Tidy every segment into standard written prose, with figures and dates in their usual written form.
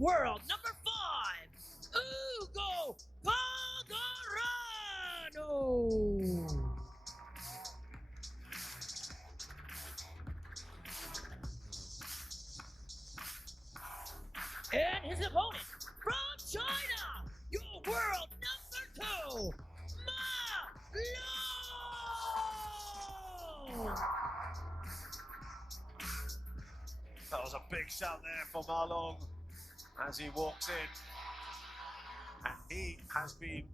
world number 5, Hugo Calderano. And his opponent from China, your world number 2, Malong. That was a big shout there for Malong as he walks in. And he has been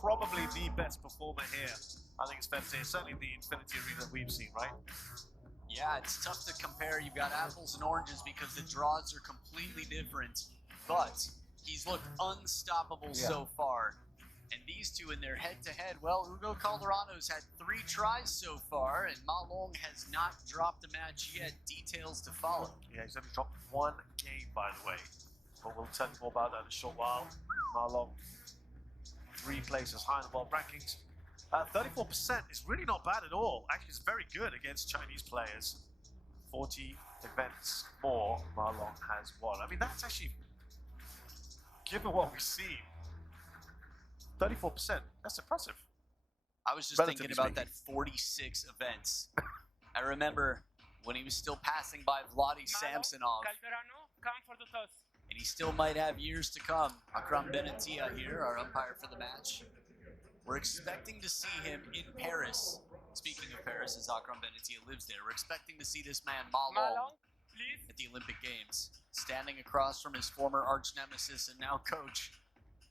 probably the best performer here. I think it's fair to say, certainly the Infinity Arena that we've seen, right? Yeah, it's tough to compare. You've got apples and oranges because the draws are completely different, but he's looked unstoppable so far. And these two in their head-to-head, well, Hugo Calderano's had 3 tries so far, and Malong has not dropped a match yet. Details to follow. Yeah, he's only dropped 1 game, by the way. But we'll tell you more about that in a short while. Malong, 3 places high in the world rankings. 34% is really not bad at all. Actually, it's very good against Chinese players. 40 events more Malong has won. I mean, that's actually, given what we've seen, 34%, that's impressive. I was just thinking about that 46 events. I remember when he was still passing by Vladi Samsonov. Calderano, come for the toss. And he still might have years to come. Akram Benatia here, our umpire for the match. We're expecting to see him in Paris. Speaking of Paris, as Akram Benatia lives there, we're expecting to see this man, Malong, at the Olympic Games, standing across from his former arch nemesis and now coach.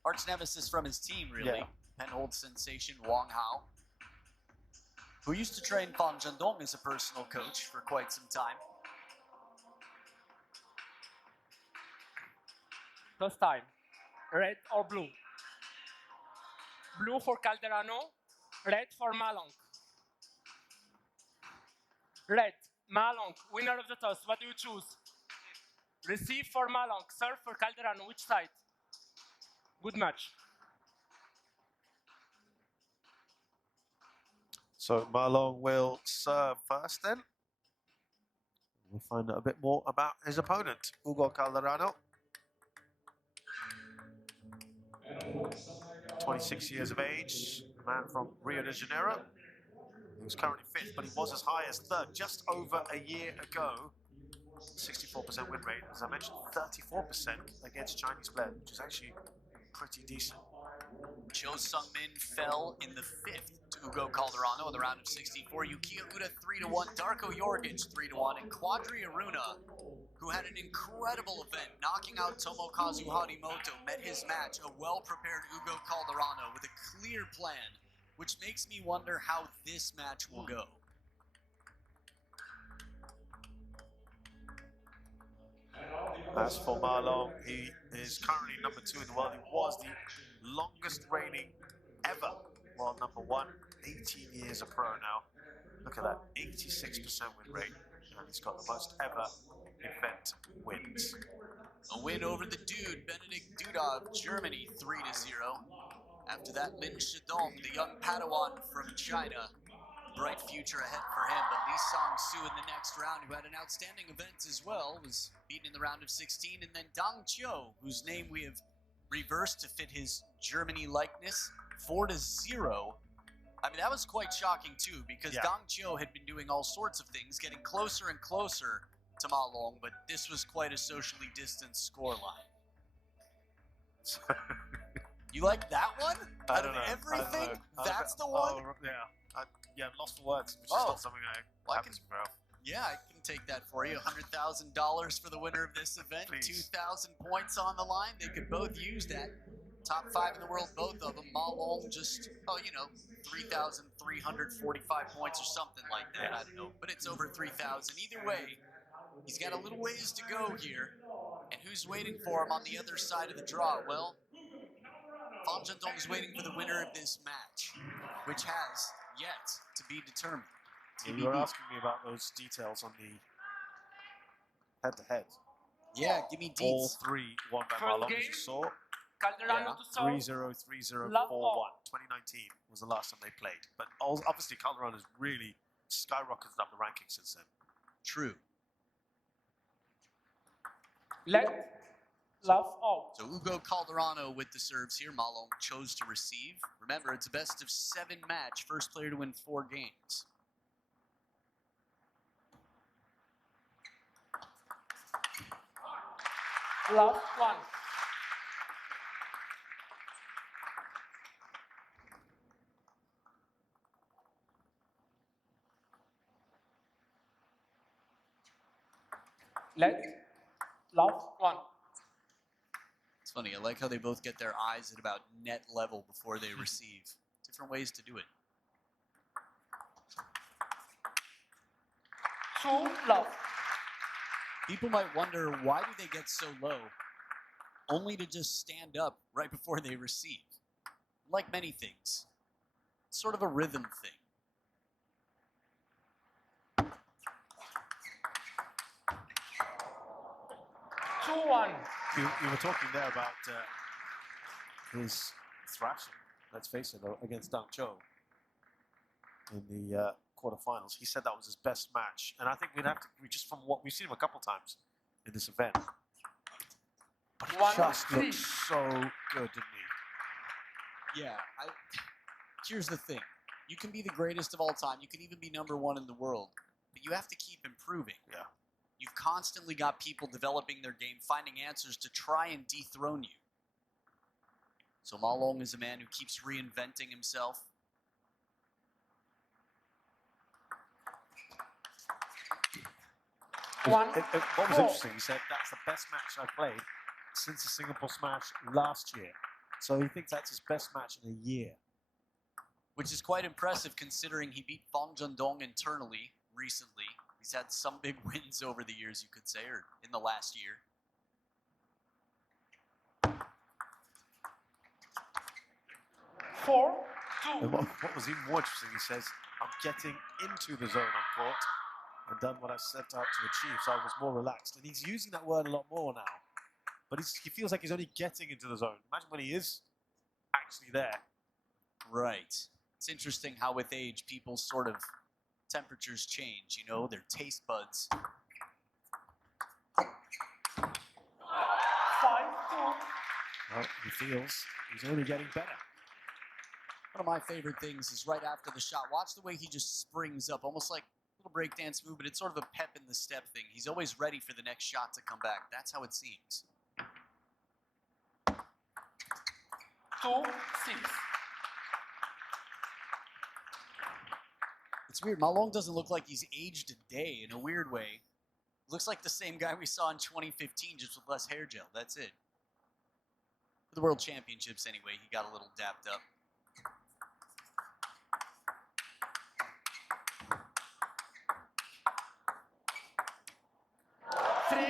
Arch nemesis from his team, really. Penhold sensation Wang Hao, who used to train Fan Zhendong as a personal coach for quite some time. Toss time. Red or blue? Blue for Calderano, red for Malong. Red, Malong, winner of the toss. What do you choose? Receive for Malong, serve for Calderano. Which side? Good match. So Malong will serve first then. We'll find out a bit more about his opponent, Hugo Calderano. 26 years of age, a man from Rio de Janeiro. He was currently 5th, but he was as high as 3rd just over a year ago. 64% win rate, as I mentioned, 34% against Chinese players, which is actually pretty decent. Cho Sung-min fell in the 5th to Hugo Calderano in the round of 64. Yukiya Uda 3-1, Darko Jorgic 3-1, and Quadri Aruna, who had an incredible event, knocking out Tomokazu Harimoto, met his match, a well-prepared Hugo Calderano with a clear plan, which makes me wonder how this match will go. As for Malong, he is currently number 2 in the world. He was the longest reigning ever world number 1, 18 years a pro now. Look at that, 86% win rate, and he's got the most ever event wins. A win over the dude, Benedikt Duda of Germany, 3-0. After that, Lin Shidong, the young Padawan from China. Bright future ahead for him, but Lee Sang-soo in the next round, who had an outstanding event as well, was beaten in the round of 16. And then Dang Chiu, whose name we have reversed to fit his Germany likeness, 4-0. I mean, that was quite shocking too, because Dang Chiu had been doing all sorts of things, getting closer and closer to Malong, but this was quite a socially distanced scoreline. You like that one? Out of everything, that's the one? Yeah, I'm lost for words, which is not something I happens to have. Yeah, I can take that for you. $100,000 for the winner of this event. Please. 2,000 points on the line. They could both use that. Top 5 in the world, both of them. Malong just, 3,345 points or something like that. I don't know, but it's over 3,000. Either way, he's got a little ways to go here. And who's waiting for him on the other side of the draw? Well, Fan Zhendong is waiting for the winner of this match, which has yet to be determined. You were asking me about those details on the head-to-head. Yeah, give me deets. All 3 won by Malong, as you saw. Calderano to serve. 3-0, 3-0, 4-1. 2019 was the last time they played. But obviously, Calderano has really skyrocketed up the rankings since then. True. Let Love out. So Hugo Calderano with the serves here. Malong chose to receive. Remember, it's a best of 7 match. First player to win 4 games. Love 1. Let love 1. It's funny, I like how they both get their eyes at about net level before they receive. Different ways to do it. 2 love. People might wonder, why do they get so low, only to just stand up right before they receive? Like many things, it's sort of a rhythm thing. 2-1. You were talking there about his thrashing, let's face it, against Dang Cho in the quarterfinals. He said that was his best match, and I think just from what we've seen him a couple times in this event, but he just looked so good, didn't he? Yeah, here's the thing. You can be the greatest of all time. You can even be #1 in the world, but you have to keep improving. Yeah. You've constantly got people developing their game, finding answers to try and dethrone you. So Malong is a man who keeps reinventing himself. What was interesting, he said, that's the best match I've played since the Singapore Smash last year. So he thinks that's his best match in a year. Which is quite impressive considering he beat Fang Zhendong internally recently. He's had some big wins over the years, you could say, or in the last year. And what was even more interesting, he says, I'm getting into the zone on court and done what I set out to achieve, so I was more relaxed. And he's using that word a lot more now. But he feels like he's only getting into the zone. Imagine when he is actually there. Right. It's interesting how with age, people's sort of temperatures change, you know, their taste buds. 5-2. Well, he feels he's only getting better. One of my favorite things is right after the shot. Watch the way he just springs up, almost like a little breakdance move, but it's sort of a pep in the step thing. He's always ready for the next shot to come back. That's how it seems. 2-6. It's weird. Malong doesn't look like he's aged a day in a weird way. Looks like the same guy we saw in 2015, just with less hair gel. That's it. For the World Championships, anyway, he got a little dapped up.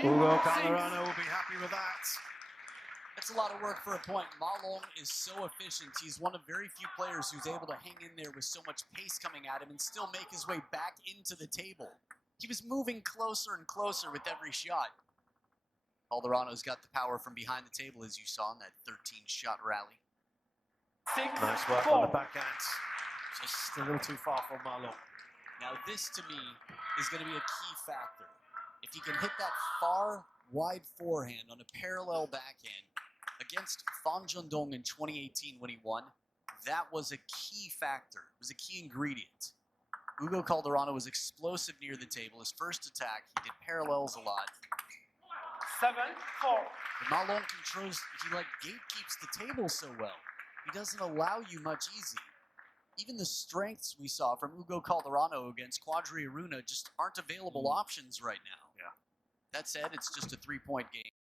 Hugo Calderano will be happy with that. That's a lot of work for a point. Malong is so efficient. He's one of very few players who's able to hang in there with so much pace coming at him and still make his way back into the table. He was moving closer and closer with every shot. Calderano's got the power from behind the table, as you saw in that 13-shot rally. Nice work on the backhand. Just a little too far for Malong. Now this, to me, is going to be a key factor. If he can hit that far, wide forehand on a parallel backhand against Fang Zhendong in 2018 when he won, that was a key factor. It was a key ingredient. Hugo Calderano was explosive near the table. His first attack, he did parallels a lot. 7-4. But Malong controls, he like gatekeeps the table so well. He doesn't allow you much easy. Even the strengths we saw from Hugo Calderano against Quadri Aruna just aren't available options right now. Yeah. That said, it's just a 3-point game.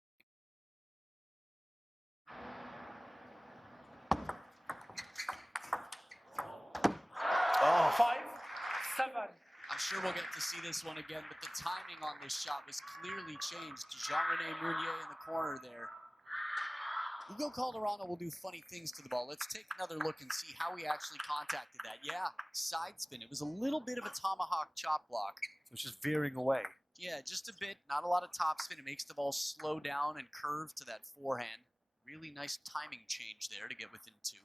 Oh, 5-7. I'm sure we'll get to see this one again, but the timing on this shot was clearly changed. Jean-René Meunier in the corner there. Hugo Calderano will do funny things to the ball. Let's take another look and see how he actually contacted that. Yeah, side spin. It was a little bit of a tomahawk chop block. so it's just veering away. Yeah, just a bit. Not a lot of top spin. It makes the ball slow down and curve to that forehand. Really nice timing change there to get within 2.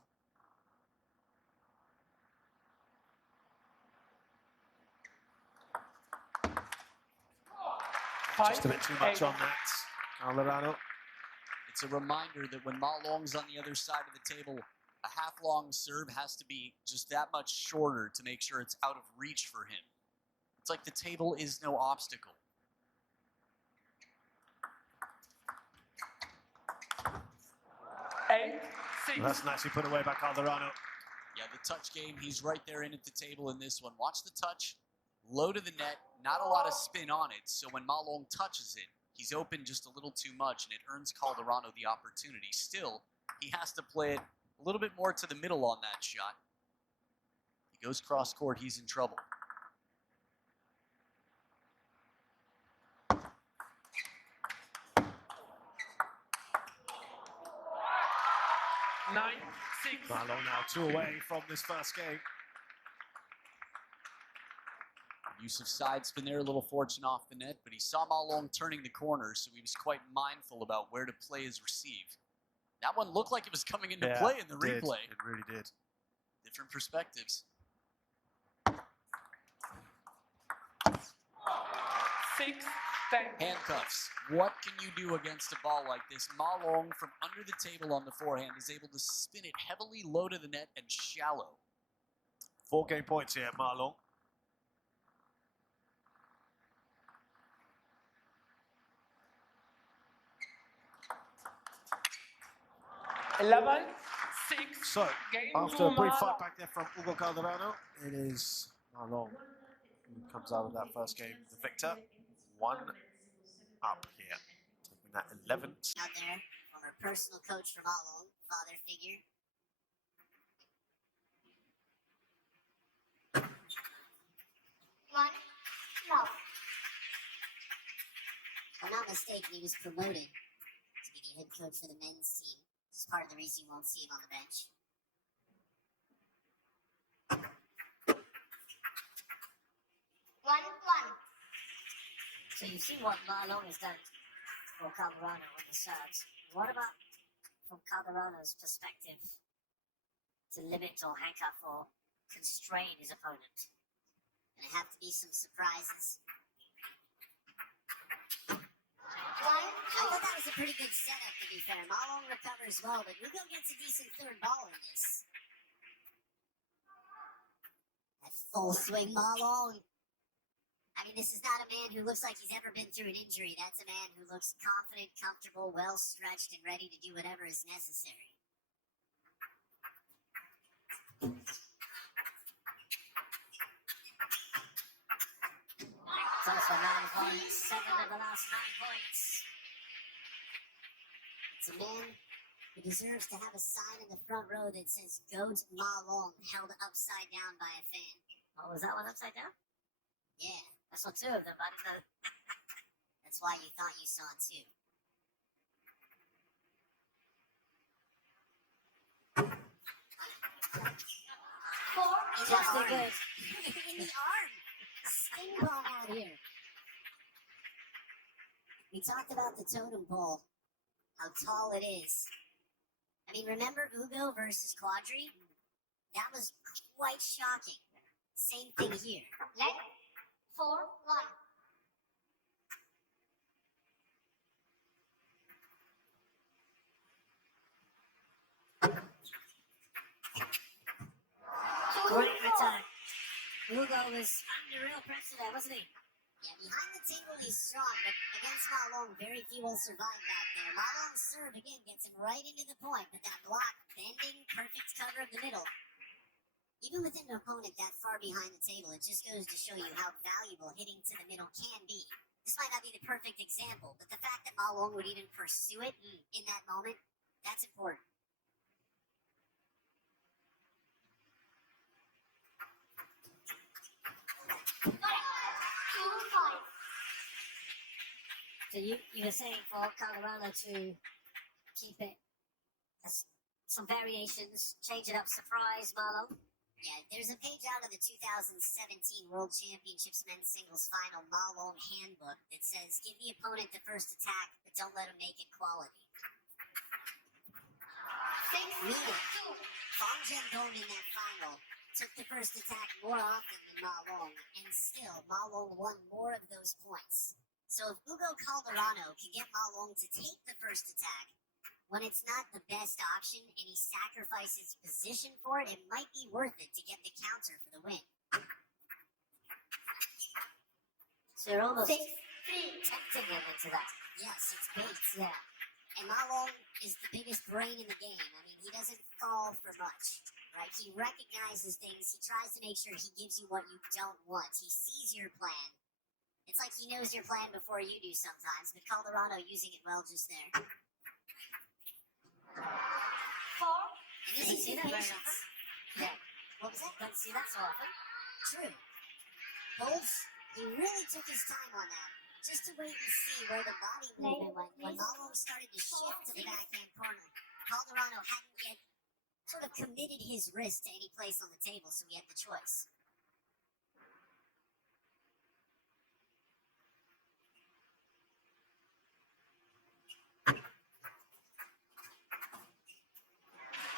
Just a bit too much on that, Calderano. It's a reminder that when Malong's on the other side of the table, a half-long serve has to be just that much shorter to make sure it's out of reach for him. It's like the table is no obstacle. Well, that's nicely put away by Calderano. Yeah, the touch game, he's right there in at the table in this one. Watch the touch, low to the net, not a lot of spin on it, so when Malong touches it, he's open just a little too much, and it earns Calderano the opportunity. Still, he has to play it a little bit more to the middle on that shot. He goes cross-court, he's in trouble. Malong now 2 away from this first game. Use of side spin there, a little fortune off the net, but he saw Malong turning the corner, so he was quite mindful about where to play his receive. That one looked like it was coming into play in the replay. It really did. Different perspectives. Handcuffs. What can you do against a ball like this? Malong from under the table on the forehand is able to spin it heavily low to the net and shallow. 4 game points here, Malong. So, after a brief fight back there from Hugo Calderano, it is Malong who comes out of that first game the victor. 1 up here, taking that 11th. Out there, former personal coach for Malong, father figure. No. If I'm not mistaken, he was promoted to be the head coach for the men's team. This is part of the reason you won't see him on the bench. So you see what Malong has done for Calderano with the serves. What about from Calderano's perspective to limit or handcuff or constrain his opponent? Gonna have to be some surprises. I thought that was a pretty good setup, to be fair. Malong recovers well, but Hugo gets a decent third ball in this. That full swing Malong. I mean, this is not a man who looks like he's ever been through an injury. That's a man who looks confident, comfortable, well-stretched, and ready to do whatever is necessary. It's also 9 points, 7 of the last 9 points. It's a man who deserves to have a sign in the front row that says, "Goat Malong," held upside down by a fan. Oh, was that one upside down? Yeah. I saw 2 of them. That's why you thought you saw 2. Just good. In the arm. Sting bomb out here. We talked about the totem pole. How tall it is. I mean, remember Hugo versus Quadri? That was quite shocking. Same thing here. 4-1. Great return. Hugo was under real pressure there, wasn't he? Yeah, behind the table he's strong, but against Malong, very few will survive back there. Malong's serve again gets him right into the point, but that block, bending, perfect cover of the middle. Even within an opponent that far behind the table, it just goes to show you how valuable hitting to the middle can be. This might not be the perfect example, but the fact that Malong would even pursue it in that moment, that's important. So you were saying for Calderano to keep it as some variations, change it up, surprise Malong? Yeah, there's a page out of the 2017 World Championships Men's Singles Final Malong Handbook that says, give the opponent the first attack, but don't let him make it quality. Fong Jiandong in that final took the first attack more often than Malong, and still, Malong won more of those points. So if Hugo Calderano can get Malong to take the first attack, when it's not the best option and he sacrifices position for it, it might be worth it to get the counter for the win. So you're almost tempting him into that. Yes, it's bait. Yeah. And Malong is the biggest brain in the game. I mean, he doesn't fall for much, right? He recognizes things. He tries to make sure he gives you what you don't want. He sees your plan. It's like he knows your plan before you do sometimes, but Chalderano using it well just there. And this is patience. Yeah. What was that? Don't see that so often. True. Bolts, he really took his time on that. Just to wait and see where the body movement went when Malong started to shift to the backhand corner. Chalderano hadn't yet sort of committed his wrist to any place on the table, so he had the choice.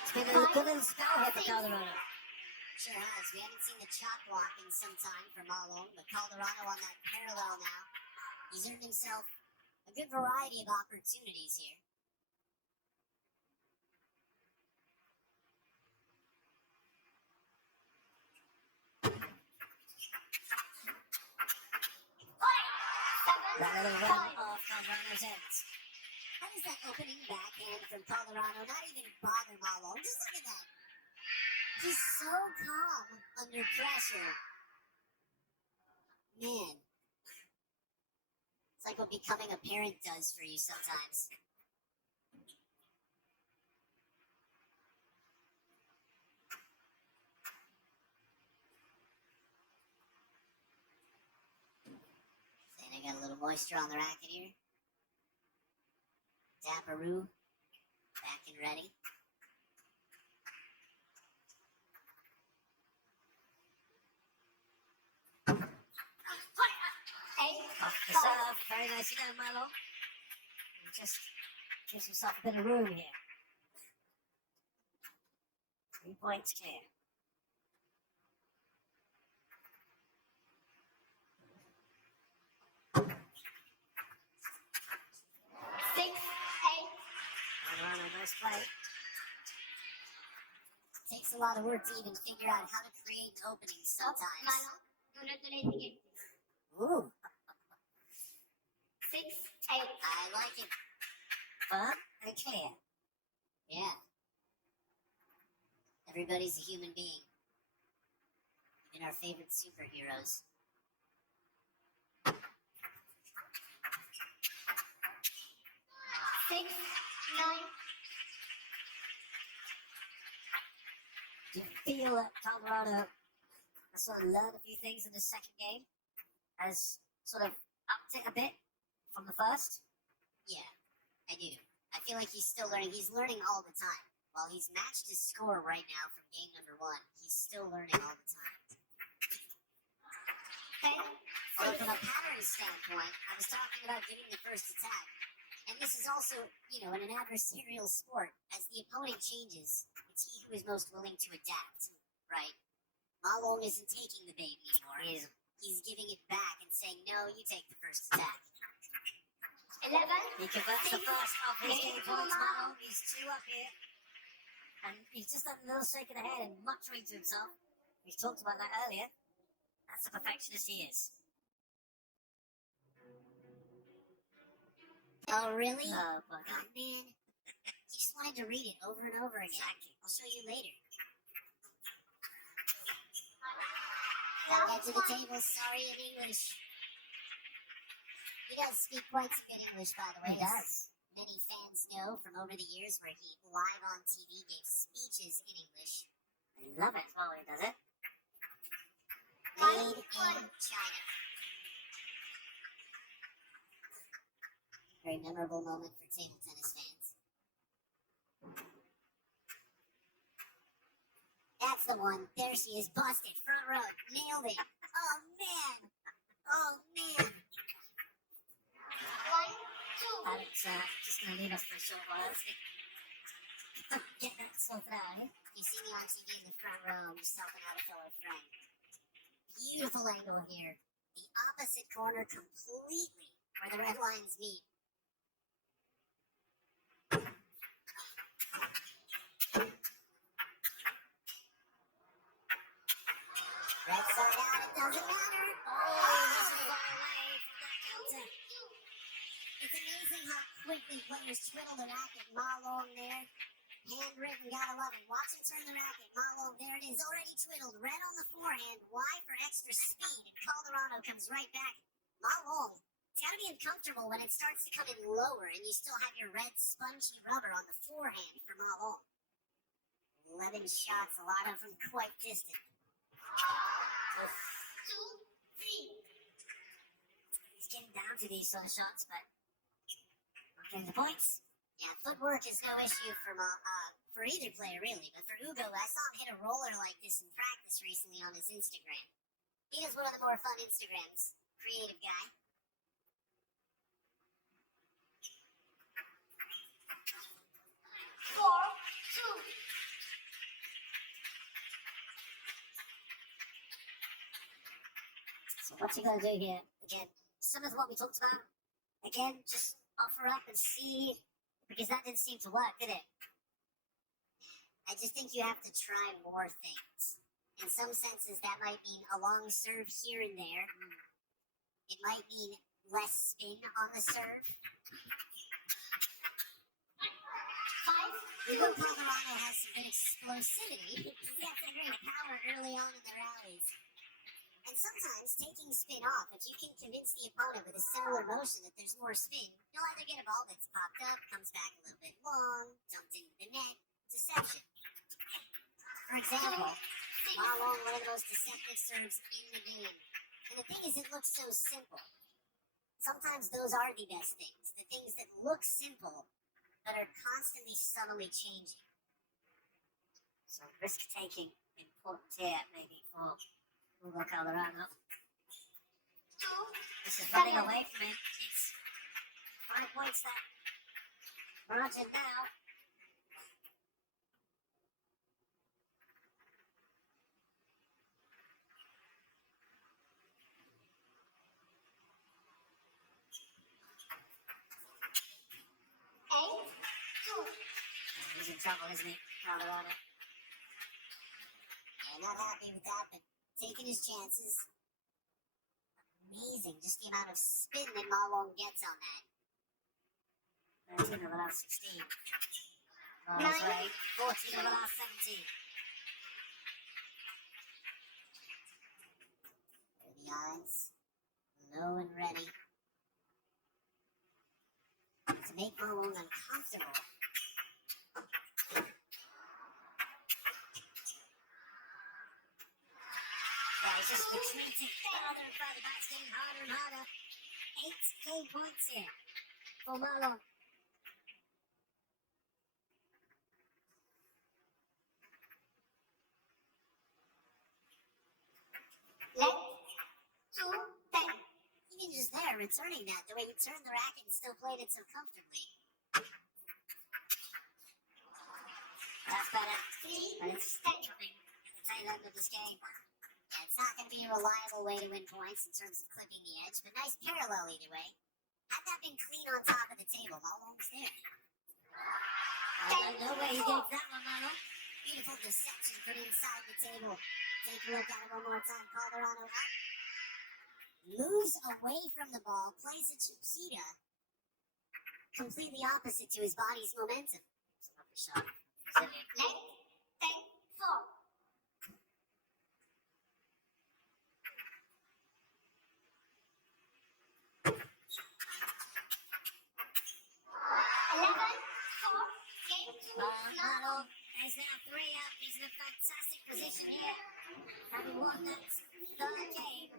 It's been a good little spell here for Chalderano. Sure has. We haven't seen the chop block in some time for Malong, but Chalderano on that parallel now. He's earned himself a good variety of opportunities here. That little run off Chalderano's ends. How does that opening backhand from Chalderano not even bother Malong? Just look at that. He's so calm under pressure. Man. It's like what becoming a parent does for you sometimes. Saying I got a little moisture on the racket here. Dapperoo, back and ready. Off the serve, very nicely done, Malong. Just gives himself a bit of room here. 3 points clear. Chalderano, nice play. Takes a lot of work to even figure out how to create openings sometimes. Ooh. 6-8. I like it. Fun and clear. Yeah. Everybody's a human being. Even our favorite superheroes. 6-9. Do you feel that Chalderano has sort of learned a few things in the second game? Has sort of upped it a bit from the first? Yeah, I do. I feel like he's still learning. He's learning all the time. While he's matched his score right now from game number 1, he's still learning all the time. So from a pattern standpoint, I was talking about getting the first attack. And this is also, in an adversarial sport, as the opponent changes, it's he who is most willing to adapt, right? Malong isn't taking the bait anymore. He's giving it back and saying, no, you take the first attack. 11. He converts the first of his game points, Malong. He's 2 up here. And he's just done a little shake of the head and muttering to himself. We've talked about that earlier. That's the perfectionist he is. Oh, really? Oh, man. You just wanted to read it over and over again. Exactly. I'll show you later. Head to the table, sorry in English. He does speak quite some good English, by the way. He does. Many fans know from over the years where he live on TV gave speeches in English. I love it while he does it. Made in China. Very memorable moment for table tennis fans. That's the one. There she is, busted, front row, nailed it. Oh, man. Oh, man. 1, 2. Alex, just gonna leave us for a short while. Get that sorted out, eh? You see me on TV in the front row, I'm just helping out a fellow friend. Beautiful angle here. The opposite corner completely, where the red lines meet. It's amazing how quickly players twiddle the racket. Malong there. Handwritten, gotta love it. Watch him turn the racket. Malong, there it is, already twiddled. Red on the forehand. Why? For extra speed. And Chalderano comes right back. Malong, it's gotta be uncomfortable when it starts to come in lower and you still have your red spongy rubber on the forehand for Malong. 11 shots, a lot of them quite distant. 2, 3. He's getting down to these sort of shots, but not getting the points. Yeah, footwork is no issue for either player, really. But for Hugo, I saw him hit a roller like this in practice recently on his Instagram. He is one of the more fun Instagrams. Creative guy. So what you gonna do here? Again, some of what we talked about. Again, just offer up and see, because that didn't seem to work, did it? I just think you have to try more things. In some senses, that might mean a long serve here and there. It might mean less spin on the serve. 5. Hugo Chalderano has some good explosivity. He has some great power early on in the rallies. And sometimes taking spin off, if you can convince the opponent with a similar motion that there's more spin, you'll either get a ball that's popped up, comes back a little bit long, dumped into the net, deception. For example, Malong, one of the most deceptive serves in the game. And the thing is, it looks so simple. Sometimes those are the best things. The things that look simple, but are constantly subtly changing. So risk-taking, important here, maybe, for Hugo Chalderano. This is running away from him. It's 5 points that margin now. He's in trouble, isn't he? Chalderano. Yeah, not happy with that, but taking his chances. Amazing, just the amount of spin that Malong gets on that. 13 of the last 16. Oh, that's right. 14 of the last 17. The eyes, low and ready. To make Malong uncomfortable. He's just retreating farther and farther back, getting harder and harder. 8 points here for Malong. Even just there, returning that, the way he turned the racket and still played it so comfortably. That's better, but it's technically at the tail end of this game. Yeah, it's not going to be a reliable way to win points in terms of clipping the edge, but nice parallel either way. Had that been clean on top of the table, Malong's there. I don't know where he gave that one, Malong. Beautiful deception from inside the table. Take a look at it one more time. Chalderano up. Moves away from the ball, plays a Chiquita. Completely opposite to his body's momentum. Lovely shot. Leg, 10, 4. Malong is now 3 up. He's in a fantastic position here. Having won that third game.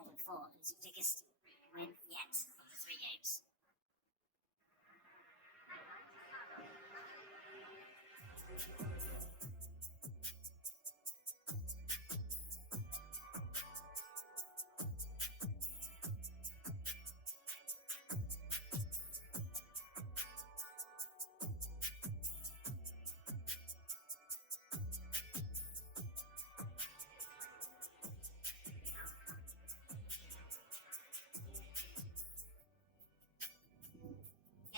11-4 is his biggest win yet of the 3 games.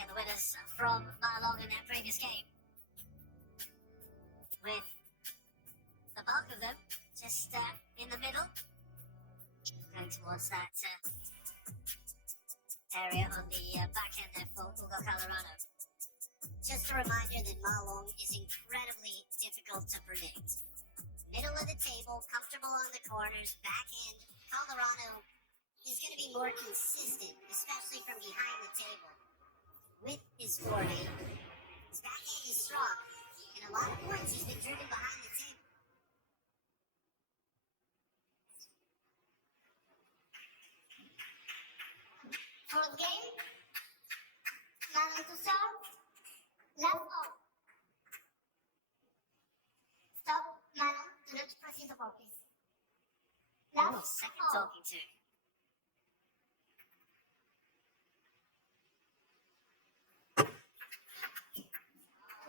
The winners from Malong in that previous game, with the bulk of them just in the middle, going towards that backhand there for Hugo Chalderano. Just a reminder that Malong is incredibly difficult to predict. Middle of the table, comfortable on the corners, backhand. Chalderano is going to be more consistent, especially from behind the table. With his forehand, his backhand is strong, and a lot of points he's been driven behind the table. Fourth game, Malong to serve, left off. Stop, Malong, do not proceed the ball, please. Left second off. Talking to.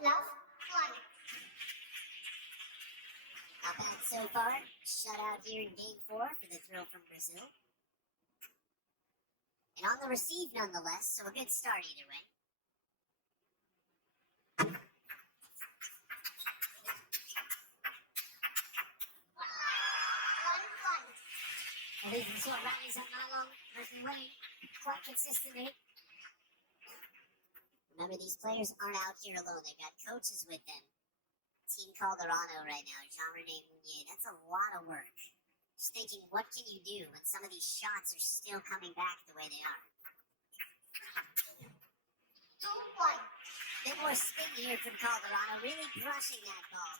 Last one. Not bad so far. Shutout here in game 4 for the thrill from Brazil. And on the receive nonetheless, so a good start either way. Well, these are short rallies on Malong has been winning quite consistently. Remember, these players aren't out here alone. They've got coaches with them. Team Chalderano right now, Jean-René Mounier. That's a lot of work. Just thinking, what can you do when some of these shots are still coming back the way they are? 2-1. Bit more spin here from Chalderano, really brushing that ball.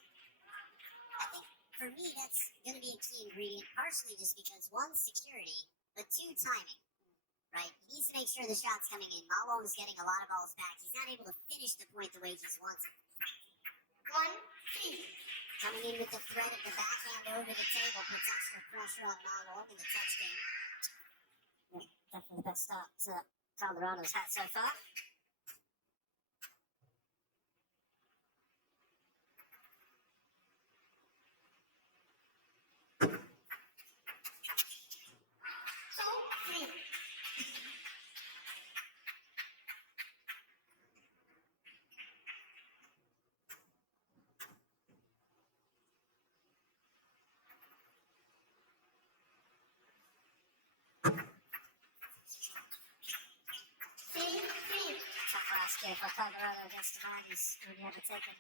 I think, for me, that's going to be a key ingredient, partially just because, one, security, but two, timing. Right? He needs to make sure the shot's coming in. Malong is getting a lot of balls back. He's not able to finish the point the way he wants it. 1-3. Coming in with the threat of the backhand over the table puts extra pressure on Malong in the touch game. Yeah, definitely the best start Chalderano's had so far. Here for Chalderano against Devaney's, who never taken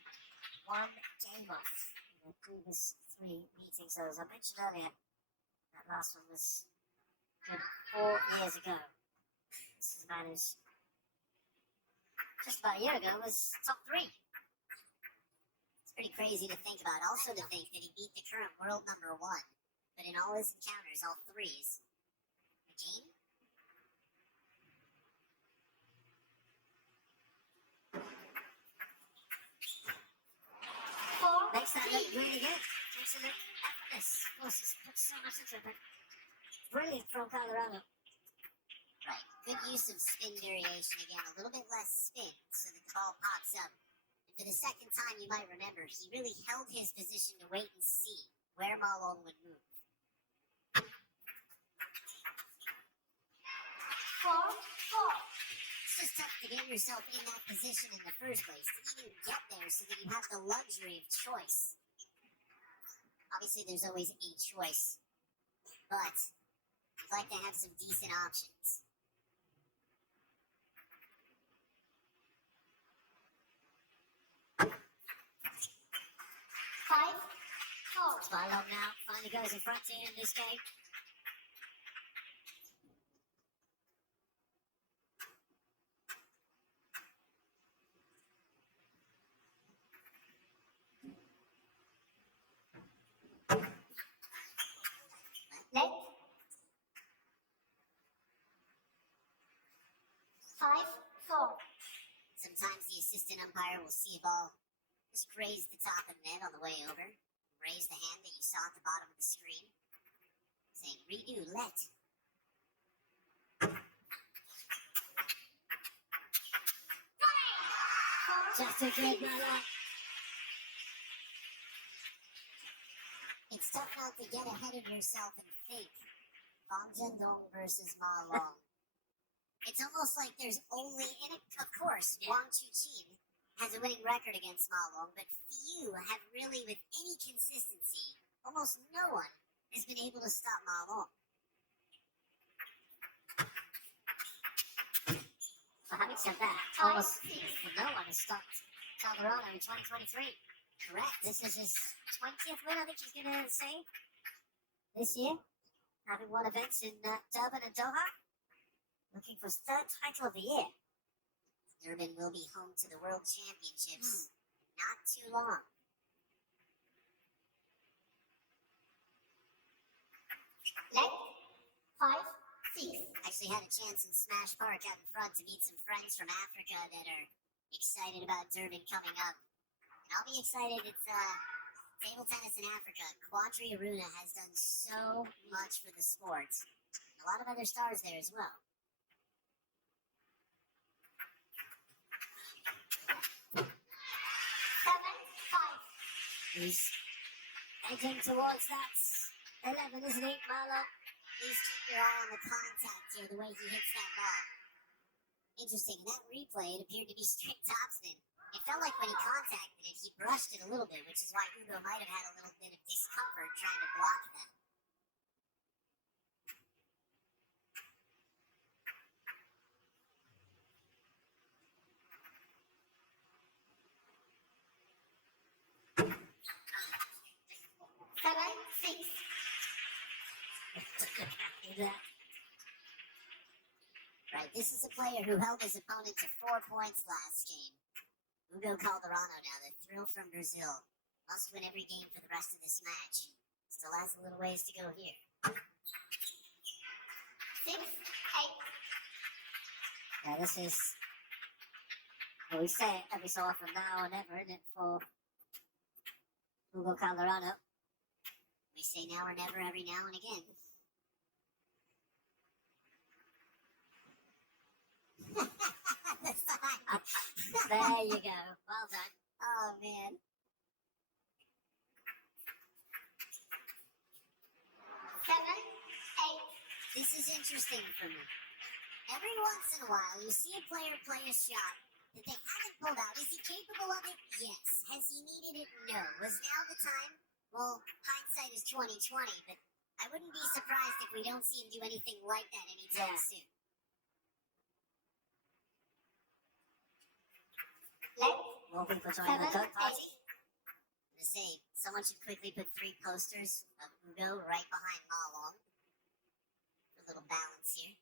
one game off in the previous 3 meetings. So as I mentioned earlier, that last one was good 4 years ago. This is about as just about a year ago was top 3. It's pretty crazy to think about. Also to think that he beat the current world number 1, but in all his encounters, all 3s, the game. Makes that look really good. Makes it look effortless. Of course, he's put so much into it, but brilliant from Chalderano. Right. Good use of spin variation again. A little bit less spin so that the ball pops up. And for the second time, you might remember, he really held his position to wait and see where Malong would move. 4-4. It's just tough to get yourself in that position in the first place, to even get there so that you have the luxury of choice. Obviously, there's always a choice, but you'd like to have some decent options. Malong now finally goes in front here in this game. Let 5-4. Sometimes the assistant umpire will see a ball just graze the top of the net on the way over, raise the hand that you saw at the bottom of the screen, saying redo, let. Just a good Malong. It's tough not to get ahead of yourself and think Bang Zhendong versus Malong. It's almost like there's only, and of course, Wang Chuqin has a winning record against Malong, but few have really, with any consistency, almost no one has been able to stop Malong. 5-5. Except that, almost no one has stopped Chalderano in 2023. Correct. This is his 20th win, I think he's going to say, this year. Having won events in Durban and Doha. Looking for his third title of the year. Durban will be home to the World Championships. Not too long. Leg 5, 6. Actually had a chance in Smash Park out in front to meet some friends from Africa that are excited about Durban coming up. And I'll be excited. It's table tennis in Africa. Quadri Aruna has done so much for the sport. A lot of other stars there as well. He's edging towards that 11, isn't he, Malong? Please keep your eye on the contact here, the way he hits that ball. Interesting, in that replay, it appeared to be straight topspin. It felt like when he contacted it, he brushed it a little bit, which is why Hugo might have had a little bit of discomfort trying to block that. Right, this is a player who held his opponent to 4 points last game. Hugo Chalderano now, the thrill from Brazil. Must win every game for the rest of this match. Still has a little ways to go here. 6, 8. Yeah, this is, well, we say it every so often now or never, isn't it, for Hugo Chalderano. We say now or never every now and again. There you go. Well done. Oh, man. 7, 8. This is interesting for me. Every once in a while, you see a player play a shot that they haven't pulled out. Is he capable of it? Yes. Has he needed it? No. Was now the time? Well, hindsight is 20/20, but I wouldn't be surprised if we don't see him do anything like that anytime soon. More people joining the goat party. I'm gonna say, someone should quickly put 3 posters of Hugo right behind Malong. A little balance here.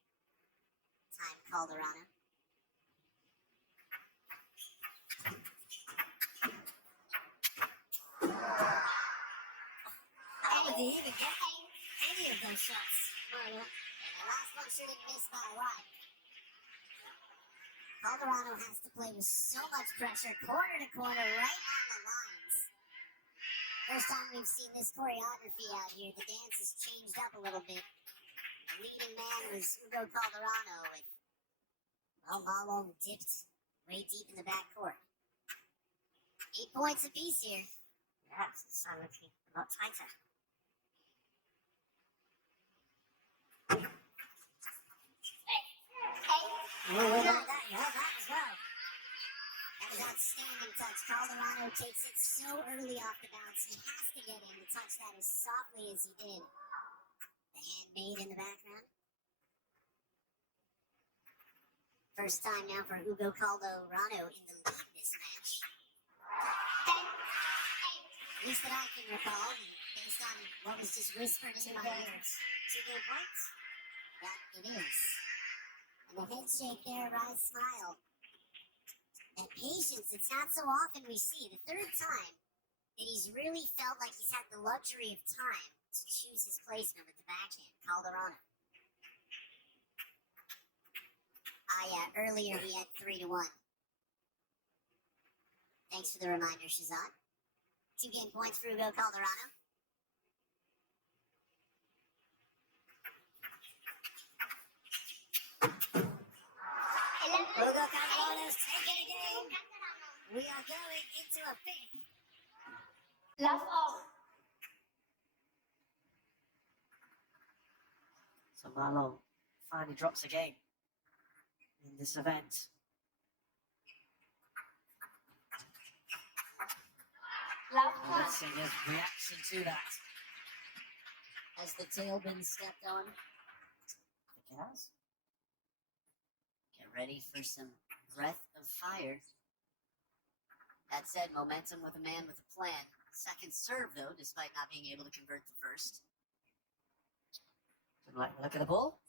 Time Chalderano. Did he even get any of those shots? And the last one should have missed by a lot. Chalderano has to play with so much pressure, corner to corner, right on the lines. First time we've seen this choreography out here. The dance has changed up a little bit. The leading man was Hugo Chalderano with, well, Malong dipped way deep in the backcourt. 8 points apiece here. Yeah, it's looking a lot tighter. Oh, you heard that as well. That was outstanding touch. Chalderano takes it so early off the bounce. He has to get in to touch that as softly as he did. The handmade in the background. First time now for Hugo Chalderano in the lead this match. 10, 8. At least that I can recall, based on what was just whispered into my ears. 2 game points? That it is. And the head shake there, rise smile. And patience, it's not so often we see. The third time that he's really felt like he's had the luxury of time to choose his placement with the backhand. Chalderano. Yeah, earlier we had 3-1. Thanks for the reminder, Shazad. 2 game points for Hugo Chalderano. Hugo Chalderano's taking a game. We are going into a 5th. Last off. So Malong finally drops a game in this event. Let's see his reaction to that. Has the tail been stepped on? I think it has. Get ready for some breath of fire. That said, momentum with a man with a plan. Second serve, though, despite not being able to convert the first. Didn't like the look of the ball.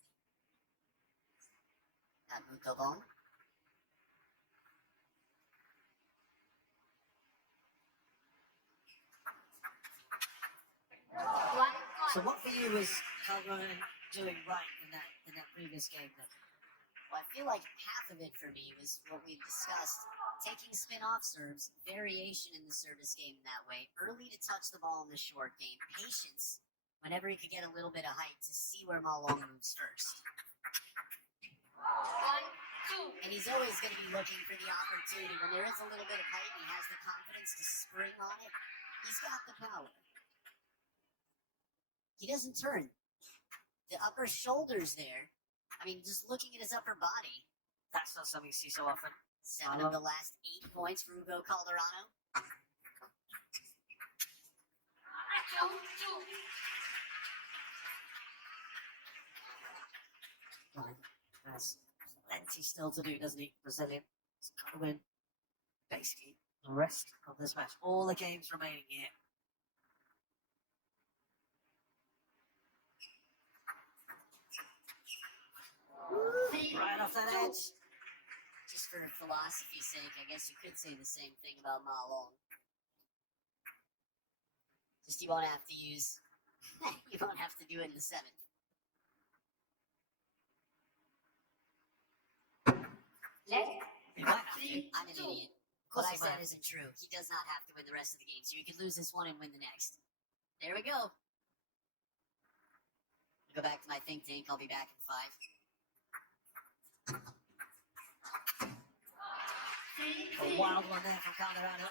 That moved along. So what for you was Chalderano doing right in that previous game then? Well, I feel like half of it for me was what we've discussed. Taking spin-off serves, variation in the service game that way, early to touch the ball in the short game, patience whenever he could get a little bit of height to see where Malong moves first. 1, 2. And he's always going to be looking for the opportunity. When there is a little bit of height and he has the confidence to spring on it, he's got the power. He doesn't turn. The upper shoulder's there. I mean, just looking at his upper body. That's not something you see so often. 7 of the last 8 points for Hugo Chalderano. 2, 2. Right. Has plenty still to do, doesn't he? Brazilian. He's got to win basically the rest of this match. All the games remaining here. Right off that edge. Just for philosophy's sake, I guess you could say the same thing about Malong. Just you won't have to use, you won't have to do it in the 7th. He might have to. I'm an idiot. What I said isn't true. He does not have to win the rest of the game, so he could lose this one and win the next. There we go. I'll go back to my think tank. I'll be back in 5. A wild one there from Chalderano.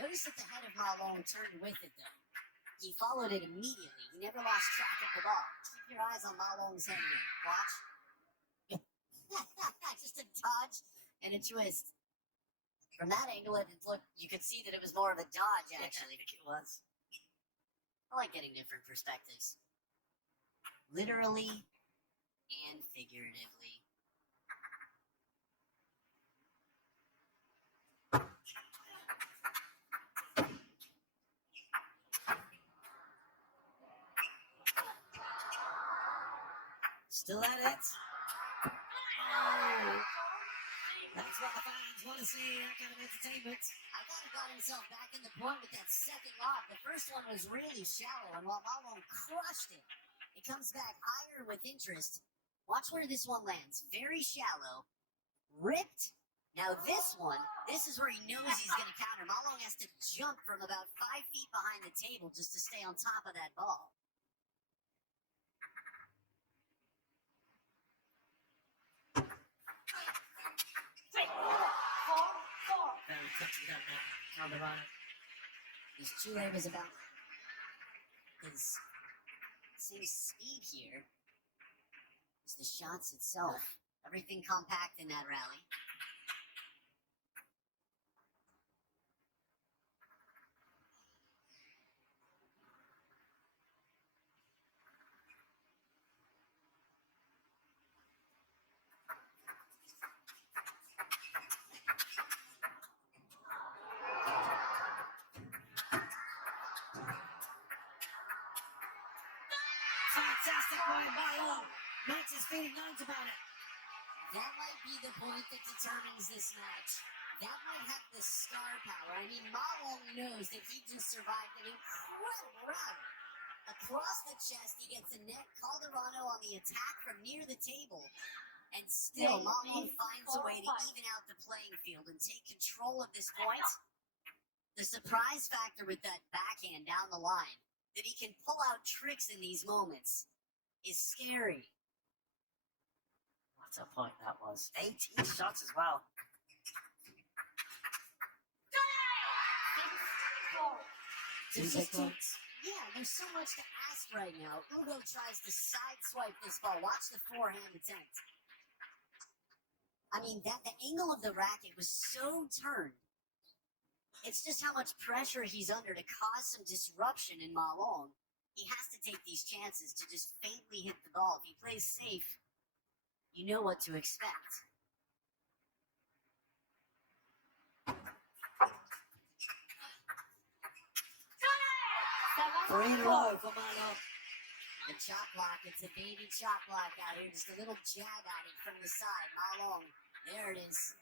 Notice that the head of Malong turned with it, though. He followed it immediately. He never lost track of the ball. Keep your eyes on Malong's head here. Watch. Just a dodge and a twist. From that angle, it looked, you could see that it was more of a dodge, actually. I think it was. I like getting different perspectives. Literally and figuratively. Still at it. Oh, that's what the fans want to see, that kind of entertainment. I thought he got himself back in the point with that second lob. The first one was really shallow, and while Malong crushed it, it comes back higher with interest. Watch where this one lands. Very shallow. Ripped. Now this one, this is where he knows he's going to counter. Malong has to jump from about 5 feet behind the table just to stay on top of that ball. Very touchy down there. Chalderano. His Chile was about his same speed here as the shots itself. Everything compact in that rally. Fantastic by Malong. Max is feeling nice about it. That might be the point that determines this match. That might have the star power. I mean, Malong knows that he just survived an incredible rally. Across the chest, he gets a net. Chalderano on the attack from near the table. And still, Malong finds a way to even out the playing field and take control of this point. The surprise factor with that backhand down the line, that he can pull out tricks in these moments, is scary. What a point that was. 18 shots as well. There's just there's so much to ask right now. Hugo tries to sideswipe this ball. Watch the forehand attempt. I mean, the angle of the racket was so turned. It's just how much pressure he's under to cause some disruption in Malong. He has to take these chances to just faintly hit the ball. If he plays safe, you know what to expect. Three in a row for Malong. The chop block, it's a baby chop block out here. Just a little jab at it from the side. Malong, there it is.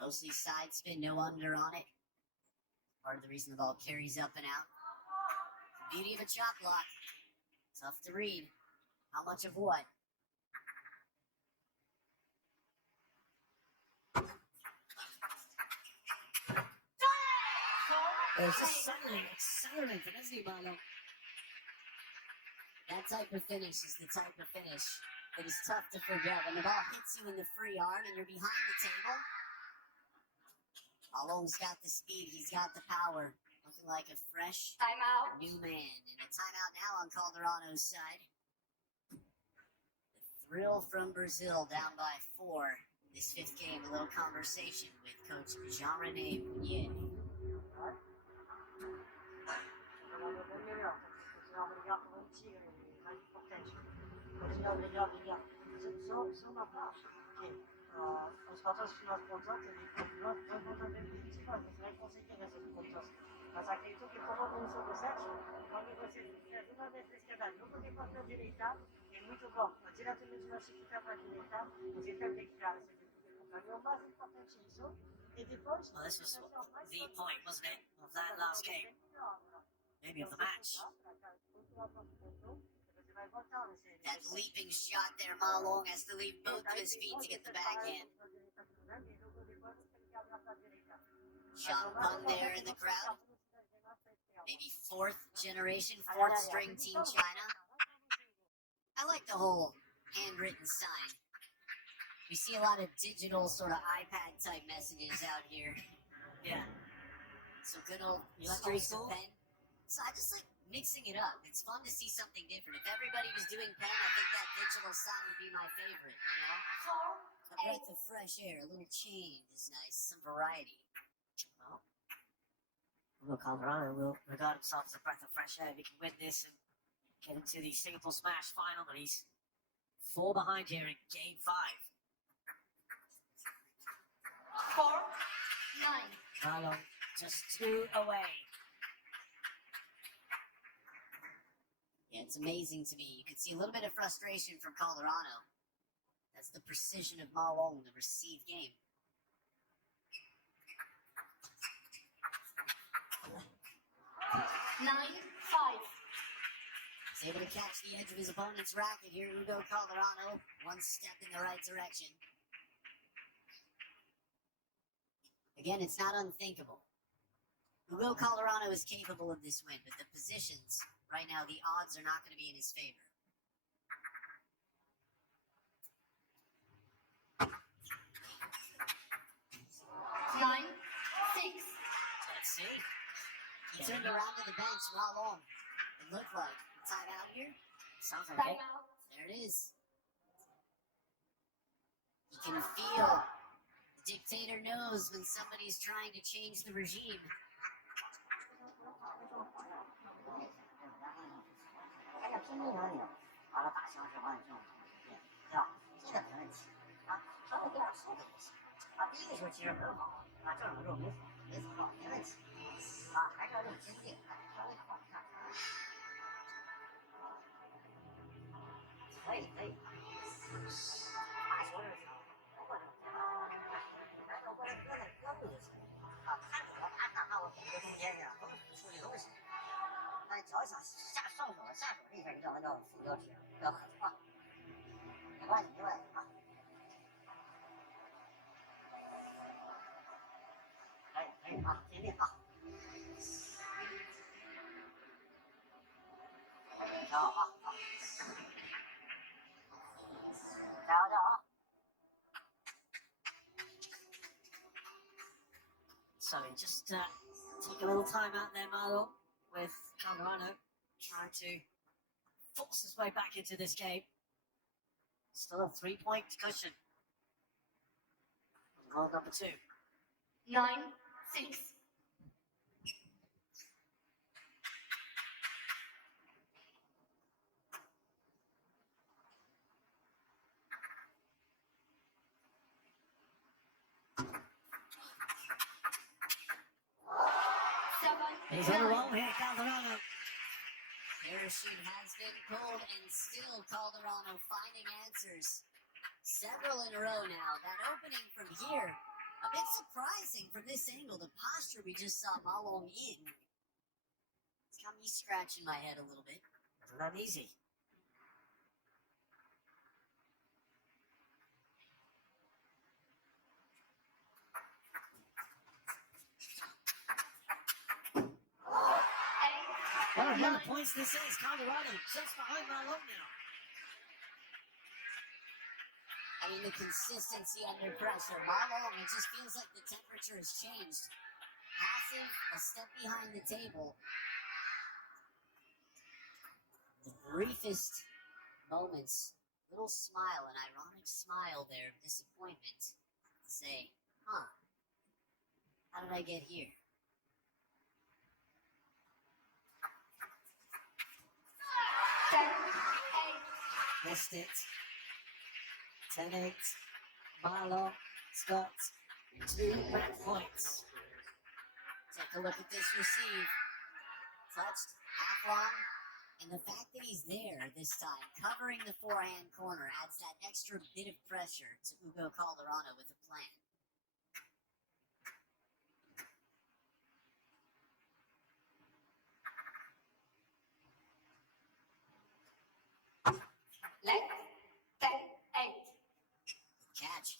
Mostly side spin, no under on it. Part of the reason the ball carries up and out. The beauty of a chop block. Tough to read. How much of what? There's just suddenly accelerating, isn't he, Malong? That type of finish is the type of finish that is tough to forget. When the ball hits you in the free arm and you're behind the table, Malong's got the speed, he's got the power. Looking like a fresh, new man. And a timeout now on Calderano's side. The thrill from Brazil down by 4. This 5th game, a little conversation with Coach Chalderano-Singapore. Well, this was the point, wasn't it, of that last game? Maybe of the match. That leaping shot there, Malong has to leave both of his feet to get the backhand. Shot pun there in the crowd. Maybe 4th generation, 4th string Team China. I like the whole handwritten sign. We see a lot of digital sort of iPad type messages out here. Yeah. So good old You like streaks old of school? pen. So I just like mixing it up. It's fun to see something different. If everybody was doing pen, I think that digital sign would be my favorite, you know? A breath of fresh air, a little change is nice, some variety. Well, Hugo Calderano will regard himself as a breath of fresh air if he can win this and get into the Singapore Smash final, but he's 4 behind here in game 5. 4-9. Malong just 2 away. Yeah, it's amazing to me. You can see a little bit of frustration from Calderano. That's the precision of Malong, the receive game. He's able to catch the edge of his opponent's racket here. Hugo Calderano, 1 step in the right direction. Again, it's not unthinkable. Hugo Calderano is capable of this win, but the positions right now, the odds are not going to be in his favor. Let's see. He turned around to the bench, Malong. It looked like timeout here. Sounds like it. There it is. You can feel the dictator knows when somebody's trying to change the regime. So just take a little time out there, Malong, with Calderano trying to force his way back into this game. Still a 3-point cushion. Goal number 2. 9-6. He's on a roll here, Calderano. Parachute has been pulled and still Calderano finding answers. Several in a row now. That opening from here, a bit surprising from this angle. The posture we just saw Malong in. It's got me scratching my head a little bit. Wasn't that easy? Well, how many points this is? Calderano just behind Malong now. I mean, the consistency under pressure. Malong, it just feels like the temperature has changed. Passive, a step behind the table. The briefest moments, little smile, an ironic smile there of disappointment. To say, how did I get here? Missed it. 10-8. Malong got 2 break points. Take a look at this receive. Touched, half long, and the fact that he's there this time, covering the forehand corner, adds that extra bit of pressure to Hugo Calderano with a plan. Leg 10-8. Catch.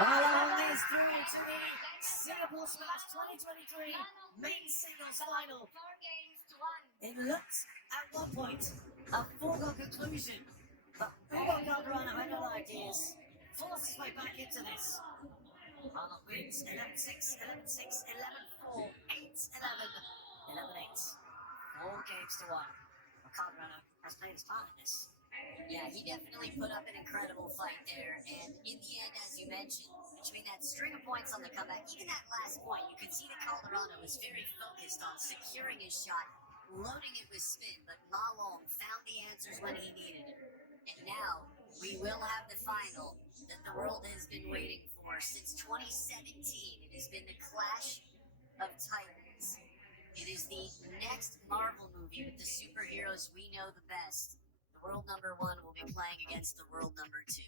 Malong is through to the Singapore Smash 2023 main singles final. 4 games to 1. It looks at one point a foregone conclusion, but Hugo Calderano had no ideas, forced his way back into this. Malong wins 11-6, 11-6, 11-4, 8-11, 11-8. 4 games to 1. But Calderano has played his part in this. Yeah, he definitely put up an incredible fight there, and in the end, as you mentioned, between that string of points on the comeback, even that last point, you could see that Calderano was very focused on securing his shot, loading it with spin, but Malong found the answers when he needed it. And now, we will have the final that the world has been waiting for since 2017. It has been the Clash of Titans. It is the next Marvel movie with the superheroes we know the best. The world number 1 will be playing against the world number 2.